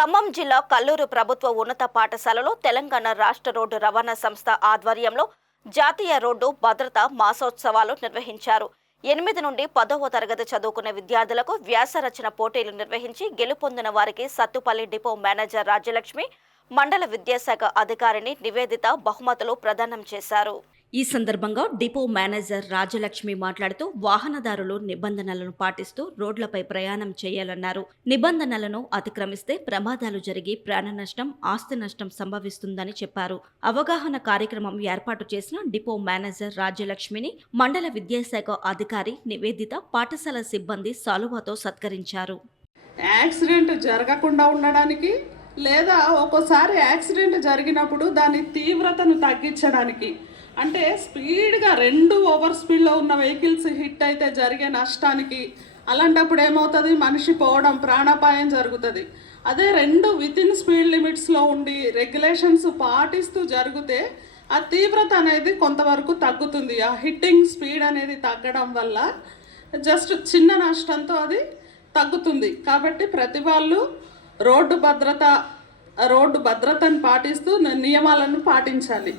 ఖమ్మం జిల్లా కల్లూరు ప్రభుత్వ ఉన్నత పాఠశాలలో తెలంగాణ రాష్ట్ర రోడ్డు రవాణా సంస్థ ఆధ్వర్యంలో జాతీయ రోడ్డు భద్రతా మాసోత్సవాలు నిర్వహించారు. 8 నుండి 10వ తరగతి చదువుకునే విద్యార్థులకు వ్యాస రచన పోటీలు నిర్వహించి గెలుపొందిన వారికి సత్తుపల్లి డిపో మేనేజర్ రాజ్యలక్ష్మి, మండల విద్యాశాఖ అధికారిని నివేదిత బహుమతులు ప్రదానం చేశారు. ఈ సందర్భంగా డిపో మేనేజర్ రాజలక్ష్మి మాట్లాడుతూ వాహనదారులు నిబంధనలను పాటిస్తూ రోడ్లపై ప్రయాణం చేయాలన్నారు. నిబంధనలను అతిక్రమిస్తే ప్రమాదాలు జరిగి ప్రాణ నష్టం, ఆస్తి నష్టం సంభవిస్తుందని చెప్పారు. అవగాహన కార్యక్రమం ఏర్పాటు చేసిన డిపో మేనేజర్ రాజ్యలక్ష్మిని మండల విద్యాశాఖ అధికారి నివేదిత, పాఠశాల సిబ్బంది సాలువాతో సత్కరించారు. యాక్సిడెంట్ జరగకుండా ఉండడానికి లేదా ఒక్కోసారి యాక్సిడెంట్ జరిగినప్పుడు దాని తీవ్రతను తగ్గించడానికి, అంటే స్పీడ్గా 2 ఓవర్ స్పీడ్లో ఉన్న వెహికల్స్ హిట్ అయితే జరిగే నష్టానికి, అలాంటప్పుడు ఏమవుతుంది, మనిషి పోవడం, ప్రాణాపాయం జరుగుతుంది. అదే 2 వితిన్ స్పీడ్ లిమిట్స్లో ఉండి రెగ్యులేషన్స్ పాటిస్తూ జరిగితే ఆ తీవ్రత అనేది కొంతవరకు తగ్గుతుంది. ఆ హిట్టింగ్ స్పీడ్ అనేది తగ్గడం వల్ల జస్ట్ చిన్న నష్టంతో అది తగ్గుతుంది. కాబట్టి ప్రతి వాళ్ళు రోడ్డు భద్రతను పాటిస్తూ నియమాలను పాటించాలి.